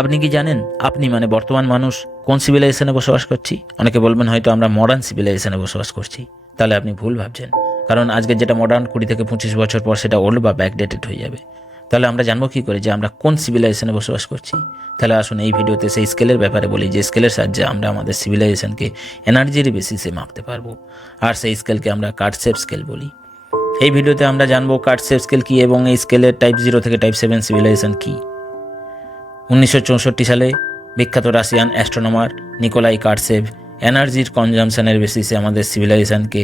আপনি কি জানেন আপনি মানে বর্তমান মানুষ কোন সিভিলাইজেশনে বসবাস করছি? অনেকে বলবেন হয়তো আমরা মডার্ন সিভিলাইজেশনে বসবাস করছি। তাহলে আপনি ভুল ভাবছেন, কারণ আজকে যেটা মডার্ন 20 থেকে 25 বছর পর সেটা ওল্ড বা ব্যাকডেটেড হয়ে যাবে। তাহলে আমরা জানবো কী করে যে আমরা কোন সিভিলাইজেশনে বসবাস করছি? তাহলে আসুন এই ভিডিওতে সেই স্কেলের ব্যাপারে বলি, যে স্কেলের সাহায্যে আমরা আমাদের সিভিলাইজেশনকে এনার্জির বেসিসে মাপতে পারবো। আর সেই স্কেলকে আমরা কার্টসেপ স্কেল বলি। এই ভিডিওতে আমরা জানবো কার্টসেপ স্কেল কী এবং এই স্কেলের টাইপ 0 থেকে টাইপ 7 সিভিলাইজেশন কী। 1964 সালে বিখ্যাত রাশিয়ান অ্যাস্ট্রোনমার নিকোলাই কার্টসেভ এনার্জির কনজামশনের বেসিসে আমাদের সিভিলাইজেশনকে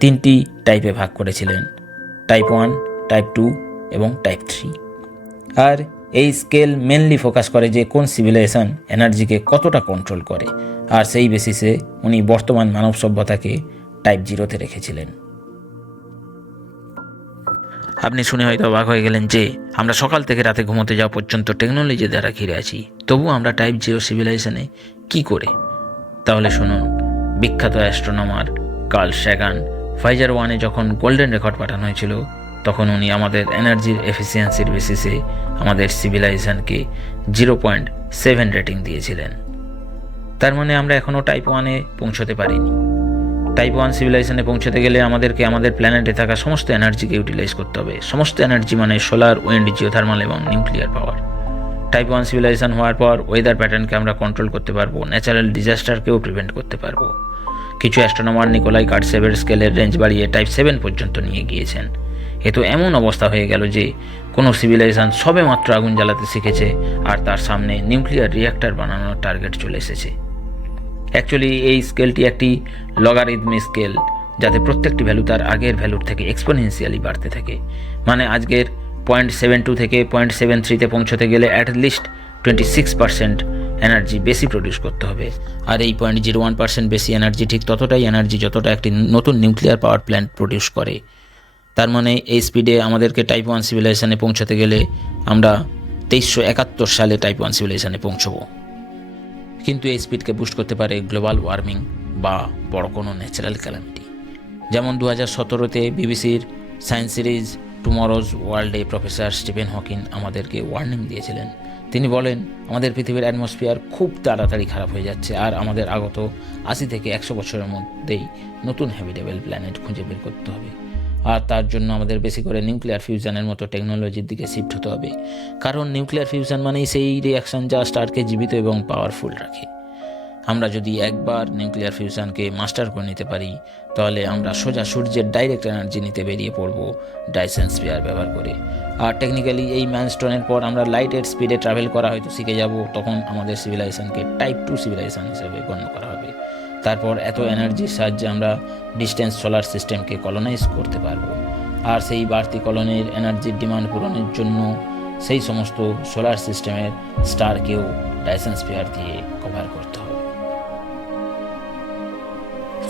3টি টাইপে ভাগ করেছিলেন: টাইপ 1, টাইপ 2 এবং টাইপ 3। আর এই স্কেল মেনলি ফোকাস করে যে কোন সিভিলাইজেশন এনার্জিকে কতটা কন্ট্রোল করে, আর সেই বেসিসে উনি বর্তমান মানব সভ্যতাকে টাইপ 0তে রেখেছিলেন। আপনি শুনে হয়তো অবাক হয়ে গেলেন যে আমরা সকাল থেকে রাতে ঘুমোতে যাওয়া পর্যন্ত টেকনোলজি দ্বারা ঘিরে আছি, তবু আমরা টাইপ 0 সিভিলাইজেশনে কি করে? তাহলে শুনুন। বিখ্যাত অ্যাস্ট্রোনমার কার্ল স্যাগান ফাইজার 1-এ যখন গোল্ডেন রেকর্ড পাঠানো হয়েছিল, তখন উনি আমাদের এনার্জির এফিসিয়েন্সির বেসিসে আমাদের সিভিলাইজেশনকে 0.7 রেটিং দিয়েছিলেন। তার মানে আমরা এখনও টাইপ 1-এ পৌঁছতে পারিনি। টাইপ 1 সিভিলাইজেশনে পৌঁছতে গেলে আমাদেরকে আমাদের প্ল্যানেটে থাকা সমস্ত এনার্জিকে ইউটিলাইজ করতে হবে। সমস্ত এনার্জি মানে সোলার, উইন্ড, জিওথার্মাল এবং নিউক্লিয়ার পাওয়ার। টাইপ 1 সিভিলাইজেশন হওয়ার পর ওয়েদার প্যাটার্নকে আমরা কন্ট্রোল করতে পারবো, ন্যাচারাল ডিজাস্টারকেও প্রিভেন্ট করতে পারবো। কিছু অ্যাস্ট্রোনমার নিকোলাই কার্টসেভের স্কেলের রেঞ্জ বাড়িয়ে টাইপ 7 পর্যন্ত নিয়ে গিয়েছেন। এ তো এমন অবস্থা হয়ে গেল যে কোনো সিভিলাইজেশন সবে মাত্র আগুন জ্বালাতে শিখেছে আর তার সামনে নিউক্লিয়ার রিঅ্যাক্টর বানানোর টার্গেট চলে এসেছে। অ্যাকচুয়ালি এই স্কেলটি একটি লগারিদমিক স্কেল, যাতে প্রত্যেকটি ভ্যালু তার আগের ভ্যালুর থেকে এক্সপোনেনশিয়ালি বাড়তে থাকে। মানে আজকের 0.72 থেকে 0.73-তে পৌঁছতে গেলে অ্যাটলিস্ট 26% এনার্জি বেশি প্রডিউস করতে হবে। আর এই 0.01% বেশি এনার্জি ঠিক ততটাই এনার্জি যতটা একটি নতুন নিউক্লিয়ার পাওয়ার প্ল্যান্ট প্রডিউস করে। তার মানে এই স্পিডে আমাদেরকে টাইপ 1 সিভিলাইজেশনে পৌঁছতে গেলে আমরা 2371 সালে টাইপ 1 সিভিলাইজেশনে পৌঁছবো। কিন্তু এই স্পিডকে বুস্ট করতে পারে গ্লোবাল ওয়ার্মিং বা বড় কোনো ন্যাচারাল ক্যালামিটি। যেমন 2017-তে বিবিসির সায়েন্স সিরিজ টুমরোজ ওয়ার্ল্ডে প্রফেসর স্টিফেন হকিং আমাদেরকে ওয়ার্নিং দিয়েছিলেন। তিনি বলেন, আমাদের পৃথিবীর অ্যাটমসফিয়ার খুব তাড়াতাড়ি খারাপ হয়ে যাচ্ছে, আর আমাদের আগত 80 থেকে 100 বছরের মধ্যেই নতুন হ্যাবিটেবল প্ল্যানেট খুঁজে বের করতে হবে। আর তার জন্য আমাদের বেশি করে নিউক্লিয়ার ফিউশনের মতো টেকনোলজির দিকে শিফট হতে হবে। কারণ নিউক্লিয়ার ফিউশন মানেই সেই রিয়াকশন যা স্টারকে জীবিত এবং পাওয়ারফুল রাখে। আমরা যদি একবার নিউক্লিয়ার ফিউশনকে মাস্টার করে নিতে পারি, তাহলে আমরা সোজা সূর্যের ডাইরেক্ট এনার্জি নিতে বেরিয়ে পড়ব ডাইসন স্পিয়ার ব্যবহার করে। আর টেকনিক্যালি এই ম্যানস্টোনের পর আমরা লাইটের স্পিডে ট্রাভেল করা হয়তো শিখে যাব। তখন আমাদের সিভিলাইজেশনকে টাইপ 2 সিভিলাইজেশন হিসেবে গণ্য করা হবে। তারপর এত এনার্জির সাহায্যে আমরা ডিস্টেন্স সোলার সিস্টেমকে কলোনাইজ করতে পারবো। আর সেই বাড়তি কলোনির এনার্জির ডিমান্ড পূরণের জন্য সেই সমস্ত সোলার সিস্টেমের স্টারকেও ডাইসন স্পিয়ার দিয়ে কভার করতে হবে।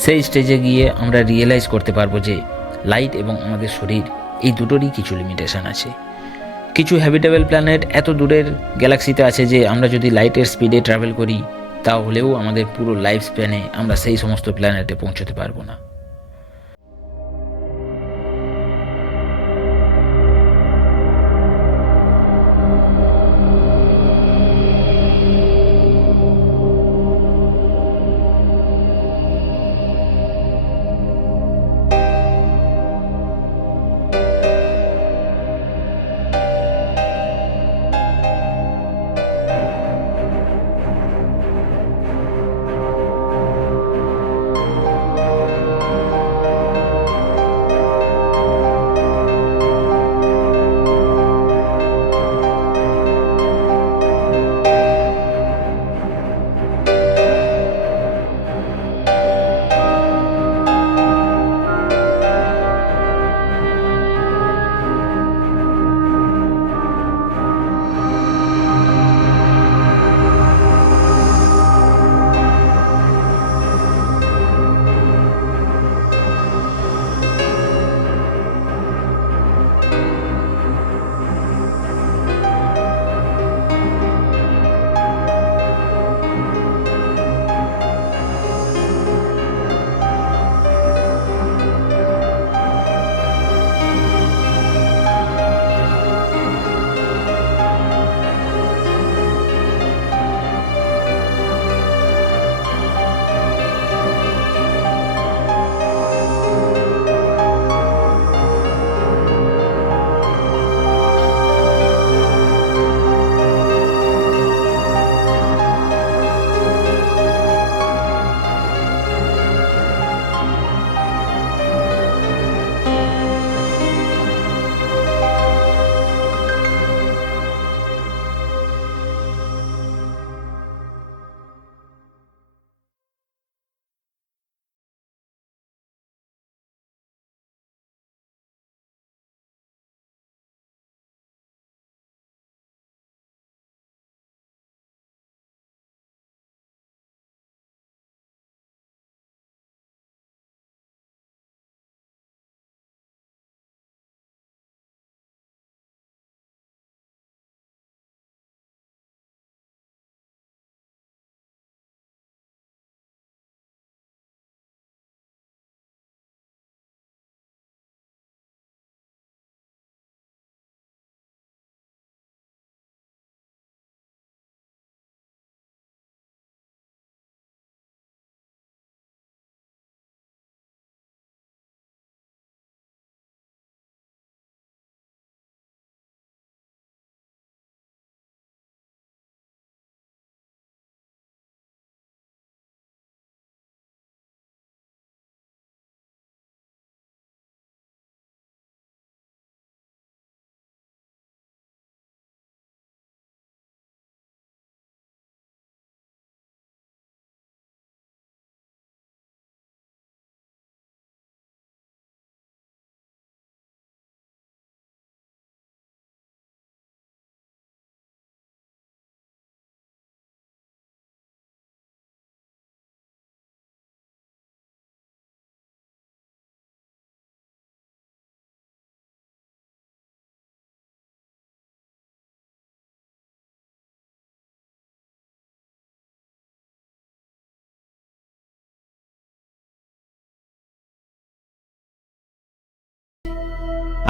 সেই স্টেজে গিয়ে আমরা রিয়েলাইজ করতে পারবো যে লাইট এবং আমাদের শরীর এই দুটোরই কিছু লিমিটেশন আছে। কিছু হ্যাবিটেবল প্ল্যানেট এত দূরের গ্যালাক্সিতে আছে যে আমরা যদি লাইটের স্পিডে ট্রাভেল করি, তাহলেও আমাদের পুরো লাইফ স্প্যানে আমরা সেই সমস্ত প্ল্যানেটে পৌঁছতে পারবো না।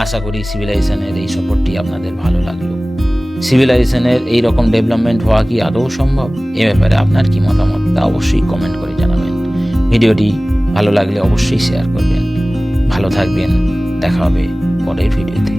আশা করি সিভিলাইজেশনের এই সফরটি আপনাদের ভালো লাগলো। সিভিলাইজেশনের এই রকম ডেভেলপমেন্ট হওয়া কি আদৌ সম্ভব? এ ব্যাপারে আপনার কি মতামত তা অবশ্যই কমেন্ট করে জানাবেন। ভিডিওটি ভালো লাগলে অবশ্যই শেয়ার করবেন। ভালো থাকবেন, দেখা হবে পরের ভিডিওতে।